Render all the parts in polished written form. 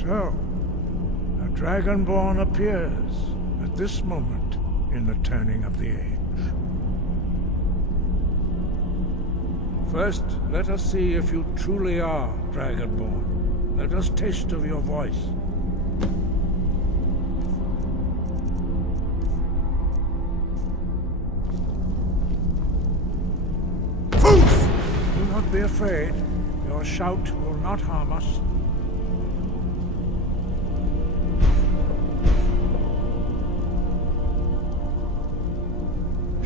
So, a Dragonborn appears at this moment in the turning of the age. First, let us see if you truly are Dragonborn. Let us taste of your voice. Do not be afraid. Your shout will not harm us.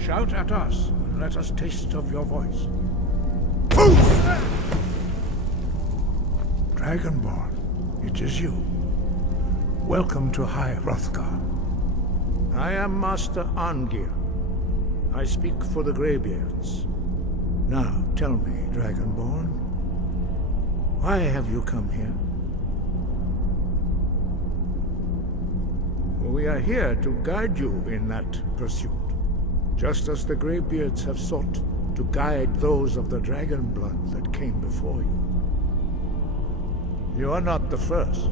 Shout at us, and let us taste of your voice. Dragonborn, it is you. Welcome to High Hrothgar. I am Master Arngir. I speak for the Greybeards. Now, tell me, Dragonborn, why have you come here? We are here to guide you in that pursuit, just as the Greybeards have sought to guide those of the dragon blood that came before you. You are not the first.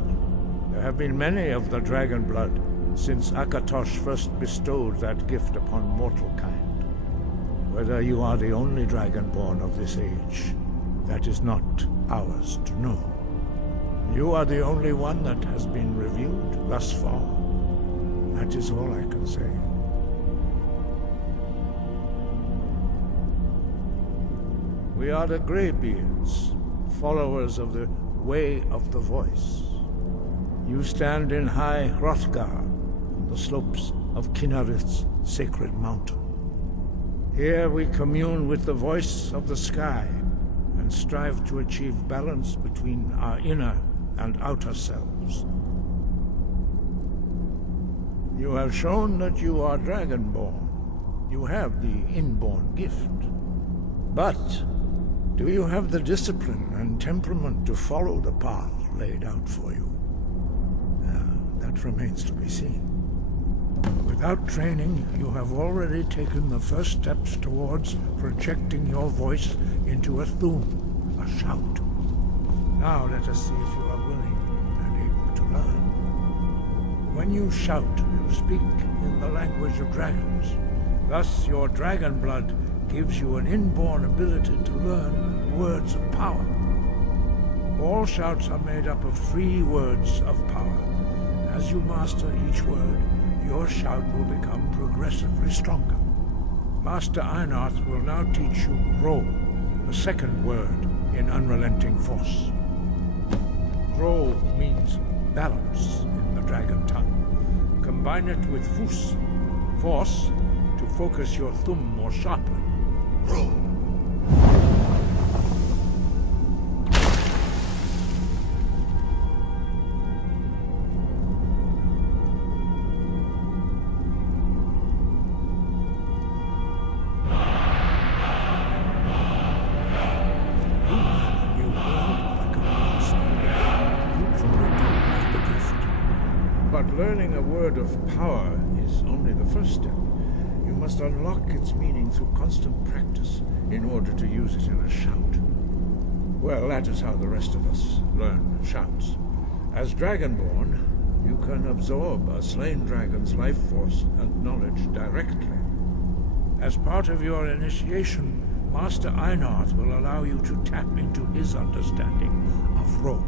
There have been many of the dragon blood since Akatosh first bestowed that gift upon mortal kind. Whether you are the only Dragonborn of this age, that is not ours to know. You are the only one that has been revealed thus far. That is all I can say. We are the Greybeards, followers of the Way of the Voice. You stand in High Hrothgar, on the slopes of Kinnarith's sacred mountain. Here we commune with the voice of the sky and strive to achieve balance between our inner and outer selves. You have shown that you are Dragonborn. You have the inborn gift. But do you have the discipline and temperament to follow the path laid out for you? That remains to be seen. Without training, you have already taken the first steps towards projecting your voice into a thum, a shout. Now let us see if you are willing and able to learn. When you shout, you speak in the language of dragons. Thus, your dragon blood gives you an inborn ability to learn words of power. All shouts are made up of 3 words of power. As you master each word, your shout will become progressively stronger. Master Einarth will now teach you Ro, the second word in Unrelenting Force. Ro means balance in the dragon tongue. Combine it with Fus, force, to focus your thumb more sharply. Ro. Learning a word of power is only the first step. You must unlock its meaning through constant practice in order to use it in a shout. Well, that is how the rest of us learn shouts. As Dragonborn, you can absorb a slain dragon's life force and knowledge directly. As part of your initiation, Master Einarth will allow you to tap into his understanding of Ro.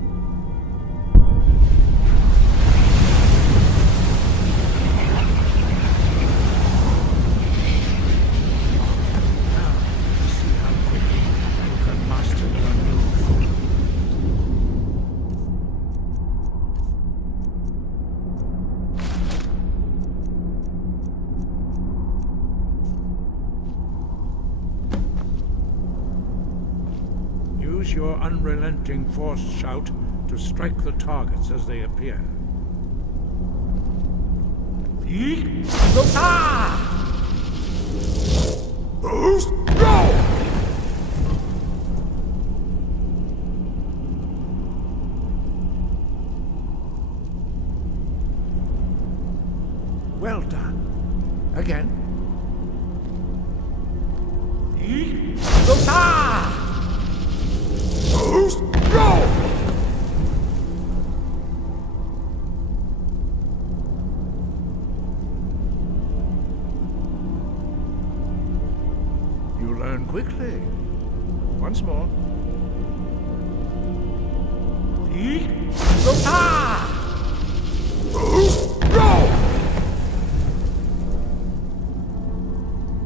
Use your unrelenting force shout to strike the targets as they appear. Go! Well done. Again. Go! learn quickly. Once more.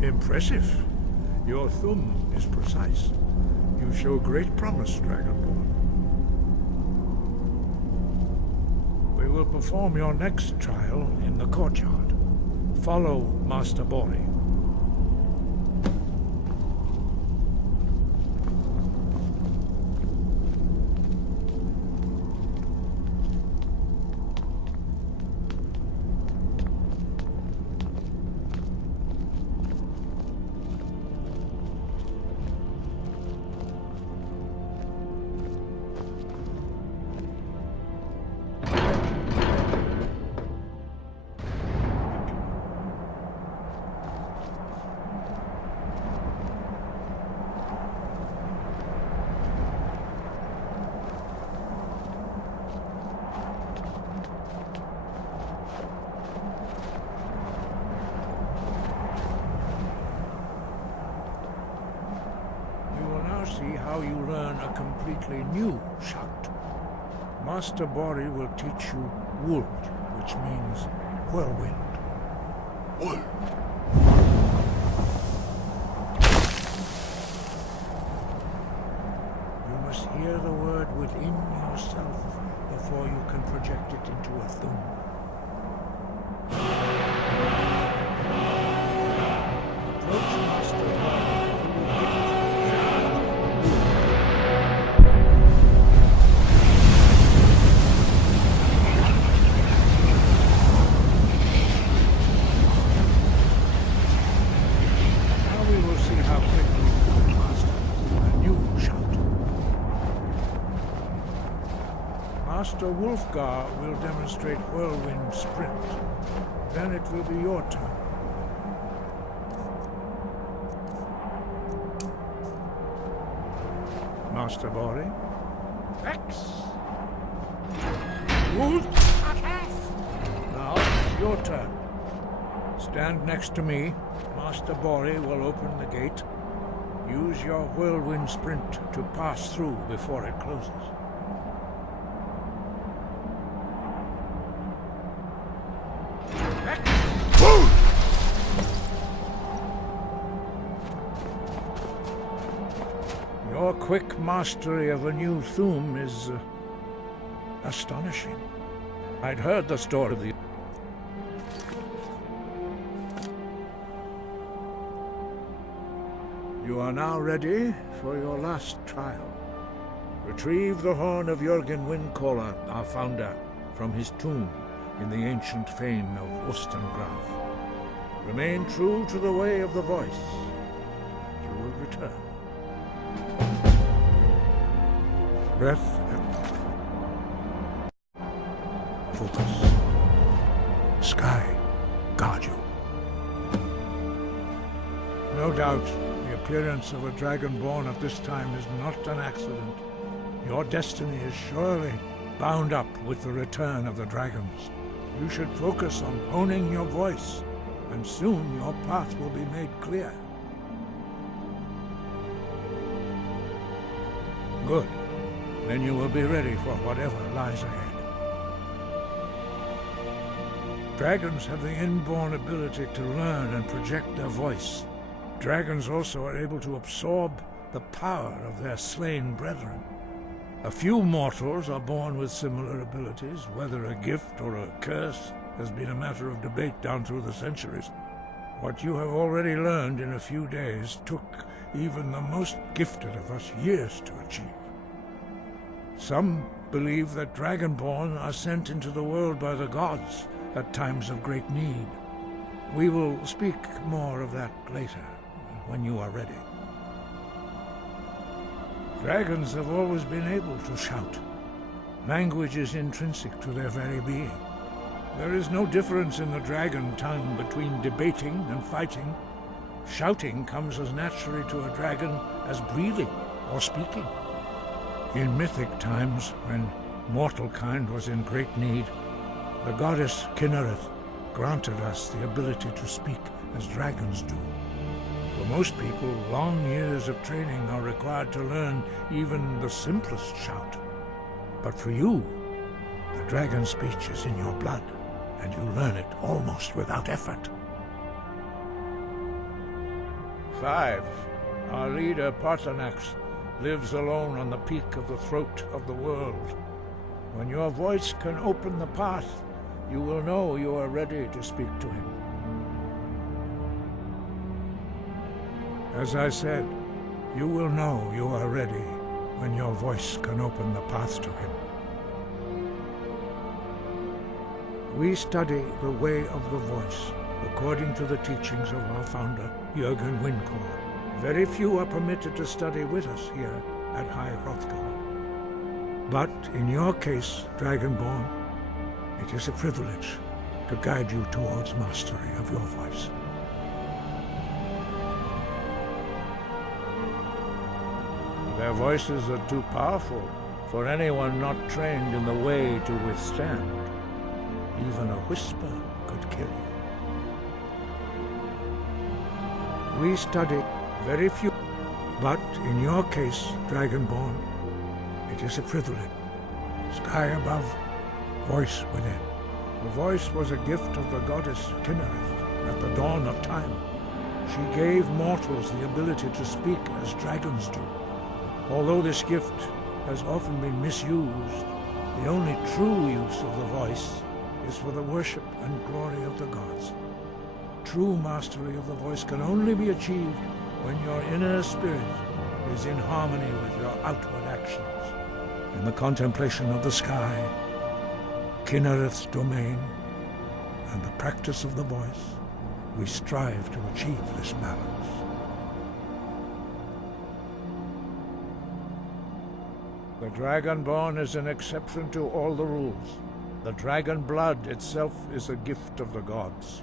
Impressive. Your thumb is precise. You show great promise, Dragonborn. We will perform your next trial in the courtyard. Follow Master Bori. See how you learn a completely new shout. Master Bori will teach you Wold, which means whirlwind. Wold. You must hear the word within yourself before you can project it into a thum. Approach Master Bori. Master Wulfgar will demonstrate Whirlwind Sprint. Then it will be your turn. Master Bori. X. Wolf. Now it's your turn. Stand next to me. Master Bori will open the gate. Use your Whirlwind Sprint to pass through before it closes. Your quick mastery of a new thum is astonishing. I'd heard the story of the... You are now ready for your last trial. Retrieve the horn of Jürgen Windcaller, our founder, from his tomb in the ancient fane of Ustengrav. Remain true to the way of the voice, and you will return. Breath and focus. Sky, guard you. No doubt, the appearance of a dragonborn at this time is not an accident. Your destiny is surely bound up with the return of the dragons. You should focus on honing your voice, and soon your path will be made clear. Good. Then you will be ready for whatever lies ahead. Dragons have the inborn ability to learn and project their voice. Dragons also are able to absorb the power of their slain brethren. A few mortals are born with similar abilities. Whether a gift or a curse has been a matter of debate down through the centuries. What you have already learned in a few days took even the most gifted of us years to achieve. Some believe that Dragonborn are sent into the world by the gods at times of great need. We will speak more of that later, when you are ready. Dragons have always been able to shout. Language is intrinsic to their very being. There is no difference in the dragon tongue between debating and fighting. Shouting comes as naturally to a dragon as breathing or speaking. In mythic times, when mortal kind was in great need, the goddess Kinnereth granted us the ability to speak as dragons do. For most people, long years of training are required to learn even the simplest shout. But for you, the dragon speech is in your blood, and you learn it almost without effort. 5. Our leader, Parthenax, lives alone on the peak of the throat of the world. When your voice can open the path, you will know you are ready to speak to him. As I said, you will know you are ready when your voice can open the path to him. We study the way of the voice according to the teachings of our founder, Jürgen Windcore. Very few are permitted to study with us here at High Hrothgar. But in your case, Dragonborn, it is a privilege to guide you towards mastery of your voice. Their voices are too powerful for anyone not trained in the way to withstand. Even a whisper could kill you. We study very few, but in your case, Dragonborn, it is a privilege. Sky above, voice within. The voice was a gift of the goddess Kinnereth at the dawn of time. She gave mortals the ability to speak as dragons do. Although this gift has often been misused, the only true use of the voice is for the worship and glory of the gods. True mastery of the voice can only be achieved when your inner spirit is in harmony with your outward actions. In the contemplation of the sky, Kinnereth's domain, and the practice of the voice, we strive to achieve this balance. The Dragonborn is an exception to all the rules. The dragon blood itself is a gift of the gods.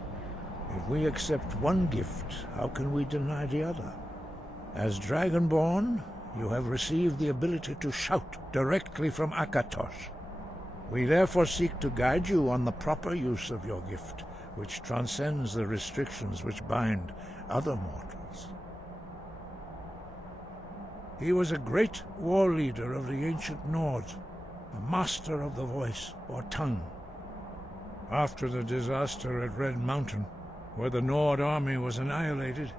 If we accept one gift, how can we deny the other? As Dragonborn, you have received the ability to shout directly from Akatosh. We therefore seek to guide you on the proper use of your gift, which transcends the restrictions which bind other mortals. He was a great war leader of the ancient Nords, a master of the voice, or tongue. After the disaster at Red Mountain, where the Nord army was annihilated,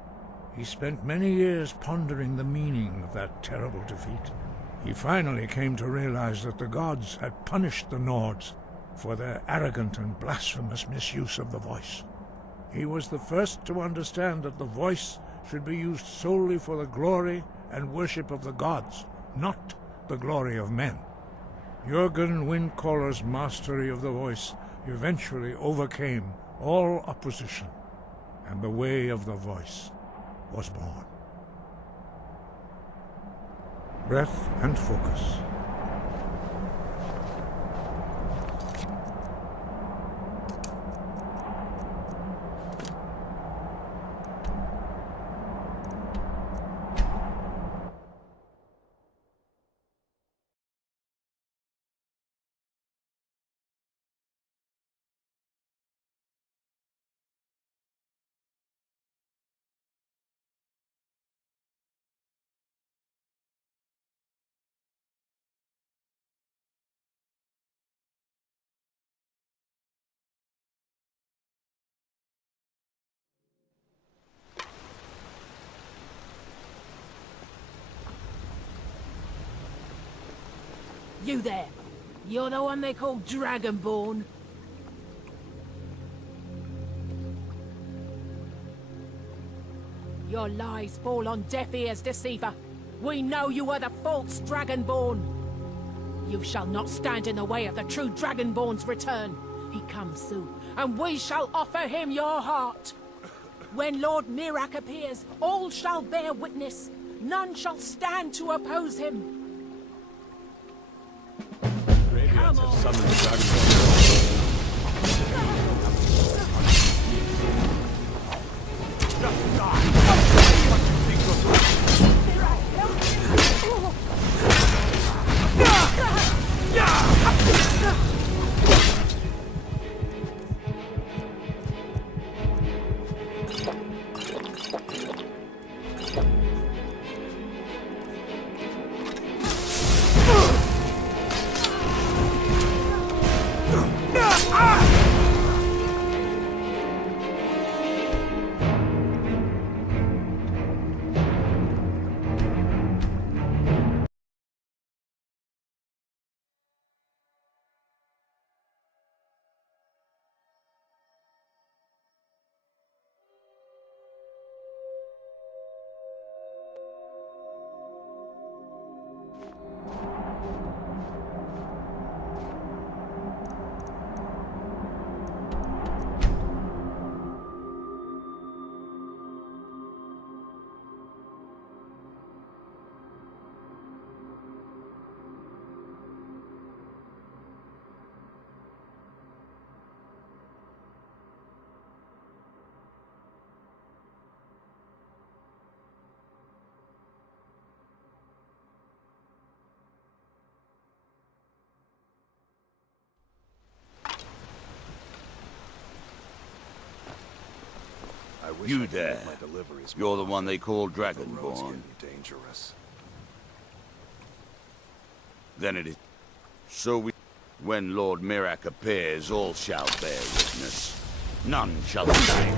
he spent many years pondering the meaning of that terrible defeat. He finally came to realize that the gods had punished the Nords for their arrogant and blasphemous misuse of the voice. He was the first to understand that the voice should be used solely for the glory and worship of the gods, not the glory of men. Jürgen Windcaller's mastery of the voice eventually overcame all opposition, and the way of the voice was born. Breath and focus. You there! You're the one they call Dragonborn? Your lies fall on deaf ears, deceiver. We know you are the false Dragonborn. You shall not stand in the way of the true Dragonborn's return. He comes soon, and we shall offer him your heart. When Lord Mirak appears, all shall bear witness. None shall stand to oppose him. Greybeards have summoned the Dragonborn. Just die! What do you think you're doing? You there. You're the one they call Dragonborn. Dangerous. Then it is. So when Lord Mirak appears, all shall bear witness. None shall stand.